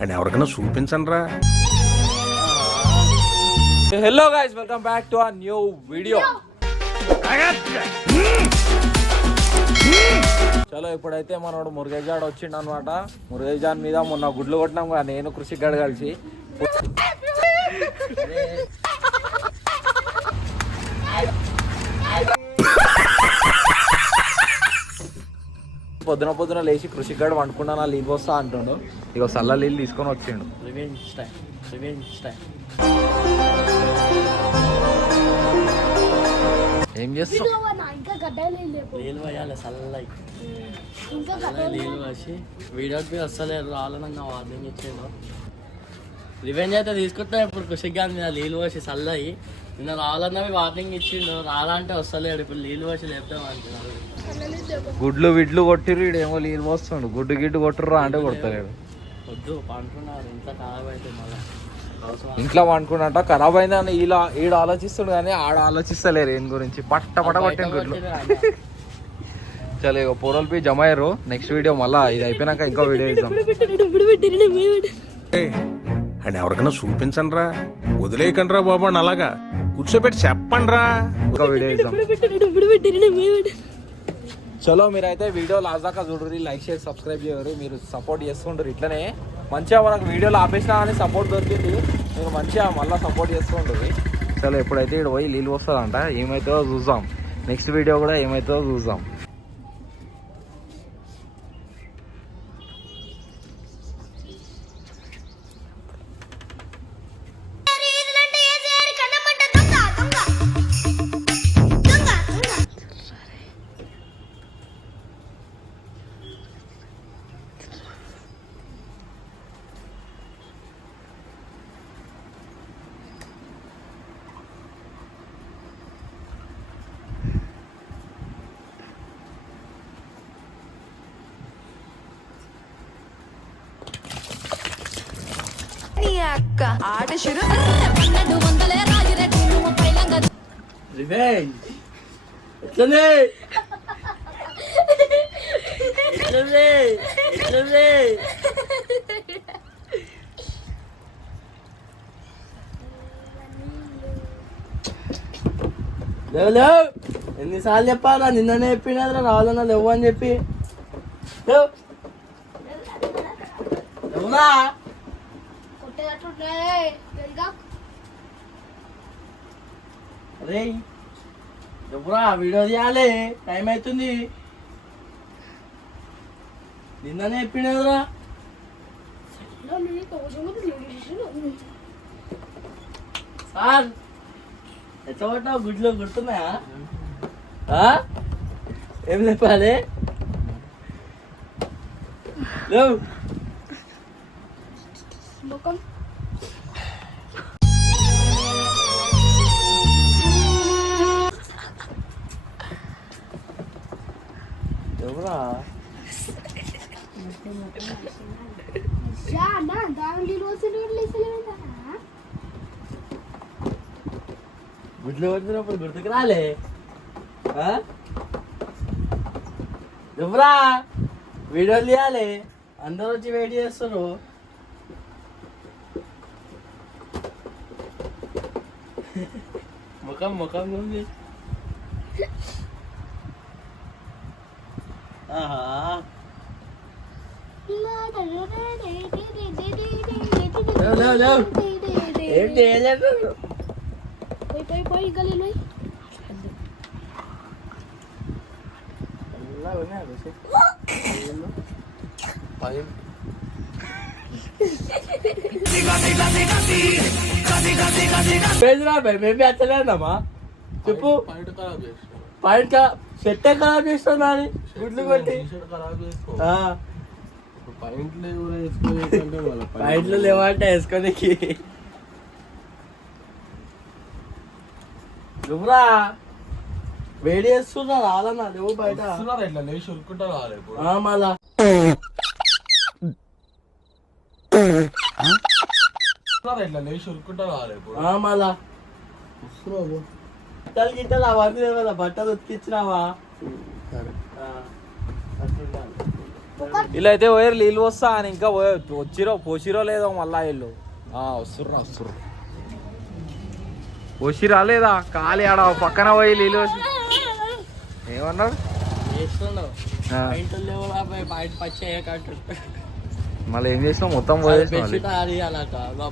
And ఎవరికైనా చూపించండి రా. Hello guys, welcome back to our new video. చలో ఇప్పుడైతే మనోడు మురుగేజాడ్ వచ్చిండు అనమాట. మురుగేజాన్ మీద మొన్న గుడ్లు కొట్టినాం కదా నేను కృషిగాడు కలిసి. పొద్దున లేచి కృషిగాడు వండుకున్నా నా నీళ్ళు వస్తా అంటుండు. ఇక సల్ల నీళ్ళు తీసుకొని వచ్చిండు. ఏం చేస్తావు? నీళ్ళు పోయాలి చల్లయి, నీళ్ళు పోసి వీడియోకి వస్తలేదు రావాలన్నా వార్నింగ్ ఇచ్చేది. రివెంజ్ అయితే తీసుకుంటా ఇప్పుడు కృషిగా మీద నీళ్ళు పోసి చల్లయి. నిన్న రావాలన్నా వార్నింగ్ ఇచ్చిండు, రాలంటే వస్తలేడు. ఇప్పుడు నీళ్ళు పోసి లేపుతామంటున్నారు. గుడ్లు విడ్లు కొట్టిర్రు, ఈడేమో నీళ్ళు పోస్తుండు. గుడ్డు గిడ్డు కొట్టుర్రా అంటే కొడతలేడు. వద్దు పండుకున్నారు, ఇంట్లో ఖరాబ్ అయితే మళ్ళీ ఇంట్లో వండుకున్నట్ట ఖరాబ్ అయిందని ఈడ ఆలోచిస్తుండు కానీ ఆడ ఆలోచిస్తలేరు ఏం గురించి. పట్ట కొట్టిన గుడ్లు. చలో ఇక పొరలు పోయి జమ అయ్యారు. నెక్స్ట్ వీడియో మళ్ళా ఇది అయిపోయినాక ఇంకో వీడియో ఇద్దాం. అండ్ ఎవరికైనా చూపించండి రా, వదిలేయకండి రా బాబు అని అలాగా కూర్చోబెట్టి చెప్పండి రా. ఇంకో వీడియో ఇద్దాం. చలో మీరైతే వీడియో లాస్ట్ దాకా చూడరు, లైక్ షేర్ సబ్స్క్రైబ్ చేయరు. మీరు సపోర్ట్ చేస్తుండ్రు. ఇట్లనే మంచిగా మనకు వీడియోలు ఆపేసినా కానీ సపోర్ట్ దొరికింది. మీరు మంచిగా మళ్ళీ సపోర్ట్ చేస్తుండ్రు. చలో ఎప్పుడైతే ఇక్కడ పోయి నీళ్ళు వస్తుందంట, ఏమవుతుందో చూద్దాం. నెక్స్ట్ వీడియో కూడా ఏమవుతుందో చూద్దాం. ఆట షురు. రివెంజ్ ఎట్లనే లేవు. ఎన్నిసార్లు చెప్పాలా? నిన్ననే చెప్పినదిరా రావాలన్నా లేవు అని చెప్పి. లేవురా రే, ఎప్పుడా వీడియో తీయాలి, టైం అవుతుంది. నిన్ననే చెప్పినదిరా. సార్ ఎట్లా పట్టావు? గుడ్లు గుర్తున్నాయా? ఏం చెప్పాలి? లేవు ఎవరా? గుడ్లు పడుతున్నప్పుడు గుర్తుకు రాలే? ఎవరా? వీడియోలు తీయాలి, అందరూ వచ్చి వెయిట్ చేస్తారు. ముఖం ఉంది. ఏం చేయలేదు. మేబీ అచ్చలేదమ్మా చెప్పు. పాయింట్ షర్ట్ ఖరాబ్ చేస్తున్నా గుడ్లు కొట్టి. పాయింట్లు లేవంటే వేసుకోనికి. నువ్వురా వేడి చేస్తున్నా రాలన్నా నువ్వు బయట ఇట్లా లేచి ఉరుక్కుంటా రావాలి మళ్ళా. ఇట్లా లేచి ఉరుక్కుంటా రావాలి మళ్ళా. బట్టలు గిట్టలు అవన్నీ కదా, బట్టలు ఉతికిచ్చినావా? వీళ్ళు అయితే పోయారు నీళ్ళు వస్తా అని ఇంకా వచ్చిరో పోసిరో లేదో మళ్ళా వీళ్ళు వస్తుర్రు పోసిరా లేదా ఖాళీ ఆడ పక్కన పోయి నీళ్ళు పోసి ఏమన్నాడు మళ్ళీ ఏం చేసినావు మొత్తం పోయేసి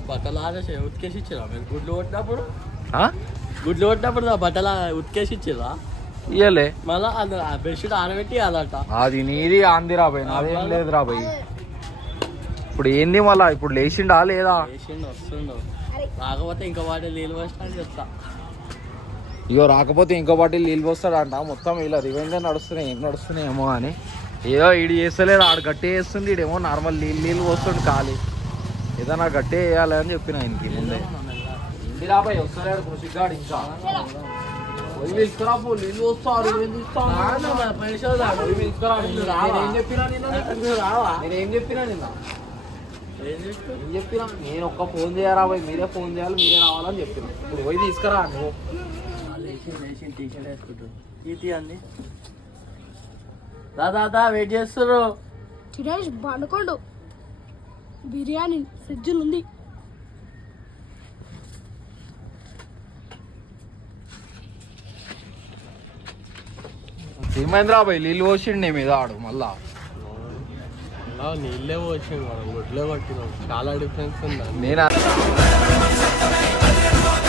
బట్టలు ఆడేసి ఉతికేసి ఇచ్చిరా మీరు గుడ్లు కొట్టినప్పుడు నా బట్టలు ఉతికేసి ఇచ్చిరా ఇయ్యలే మళ్ళా బెడ్షీట్ ఆరబెట్టి అలాట అది నీది ఆంది రాబోయ్ నాదేం లేదు రాబోయ్ ఇప్పుడు ఏంది మళ్ళా ఇప్పుడు లేచిండా లేదా వేసిండు వస్తుండు రాకపోతే ఇంకా వాటి నీళ్ళు పోసినా చెప్తా ఇగో రాకపోతే ఇంకో బాటిల్ నీళ్ళు పోస్తాడంట మొత్తం ఇలా రివెంజ్ నడుస్తున్నాయి ఏం నడుస్తున్నాయేమో అని ఏదో ఈడు చేస్తలేదు ఆడు గట్టి వేస్తుంది ఈడేమో నార్మల్ నీళ్ళు పోస్తుండు ఖాళీ ఏదైనా గట్టి వేయాలి అని చెప్పిన ఆయనకి ముందే ఇంటి రాబాయ్ వస్తలేడు కృషిగాడు ఇంకా తీసుకురా నీళ్ళు వస్తారు నేనేం చెప్పినా నిన్న ఏం చెప్పినా నేను ఒక్క ఫోన్ చేయరా పోయి మీరే ఫోన్ చేయాలి మీరే రావాలని చెప్పిన ఇప్పుడు పోయి తీసుకురా నువ్వు టీషర్ట్ వేసుకుంటారు ఇది అండి దాదా వెయిట్ చేస్తారు సురేష్ పండుకోండు బిర్యానీ ఫ్రిడ్జ్లో ఉంది. ఏమైందిరా బాయ్ నీళ్ళు పోసిండు నీ మీద ఆడు మళ్ళా నీళ్ళే పోసాం మనం గుడ్లే పట్టినాం చాలా డిఫరెన్స్ ఉంది. నేను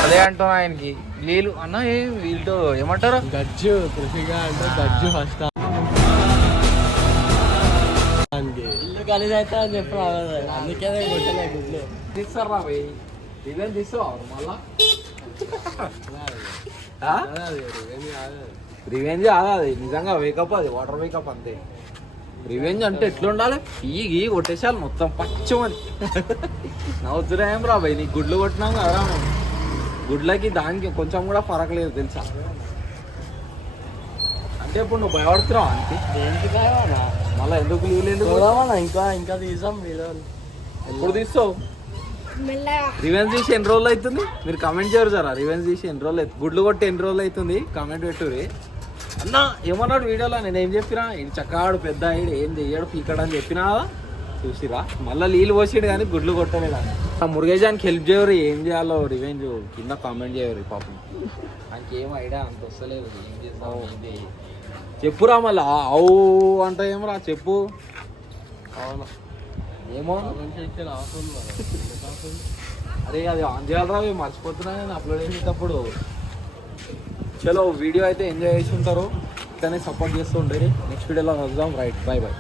అదే అంటున్నా ఆయనకి నీళ్ళు అన్న వీళ్ళతో ఏమంటారు గజ్జు కృషిగా అంటే గజ్జు ఫస్ట్ ఇల్లు కలిసి అయితే అని చెప్పి అందుకే కొట్టలే గుడ్లు తీస్తారు రా బాయ్ ఇవేం తీస్తావా మళ్ళా రివెంజ్ కాదు అది నిజంగా వేకప్ అది వాటర్ వేకప్ అంతే. రివెంజ్ అంటే ఎట్లుండాలి ఈ కొట్టేసాలి మొత్తం పచ్చమని నవ్వుతున్నా ఏం రా బాయ్ నీకు గుడ్లు కొట్టినాం కదా మేము గుడ్లకి దానికి కొంచెం కూడా ఫరక్ లేదు తెలుసా. అంటే ఇప్పుడు నువ్వు భయపడుతున్నావు అంతే దేనికి కావాలా మళ్ళీ ఎందుకు లీవ్లు ఎందుకు ఇంకా తీసాం వీడియోలు ఎప్పుడు తీస్తావు మెల్లగా రివెంజ్ తీసి ఎన్ని రోజులు అవుతుంది మీరు కమెంట్ చేయరు సార్ రివెంజ్ తీసి ఎన్ని రోజులు అవుతుంది గుడ్లు కొట్టి ఎన్ని రోజులు అవుతుంది కమెంట్ పెట్టుర్రి అన్న ఏమన్నాడు వీడియోలో నేను ఏం చెప్పినా ఈయన చక్కాడు పెద్ద అయ్యాడు ఏం చెయ్యాడు పీకాడు అని చెప్పినా చూసిరా మళ్ళీ నీళ్ళు పోసాడు కానీ గుడ్లు కొట్టలేడు ఆ మురుగేజానికి హెల్ప్ చేయరు ఏం చేయాలో రివెంజ్ కింద కామెంట్ చేయరు పాపం ఆయనకి ఏం ఐడియా అంత వస్తలేదు ఏం చేస్తావు ఏంటి చెప్పురా మళ్ళా అవు అంటే ఏమరా చెప్పు అవును ఏమో అరే అది ఆన్ చేయాలరా మర్చిపోతున్నా నేను అప్లోడ్ చేసేటప్పుడు. చలో వీడియో అయితే ఎంజాయ్ చేసి ఉంటారు ఇట్లానే సపోర్ట్ చేస్తూ ఉండేది నెక్స్ట్ వీడియోలో వద్దాం రైట్ బాయ్ బాయ్.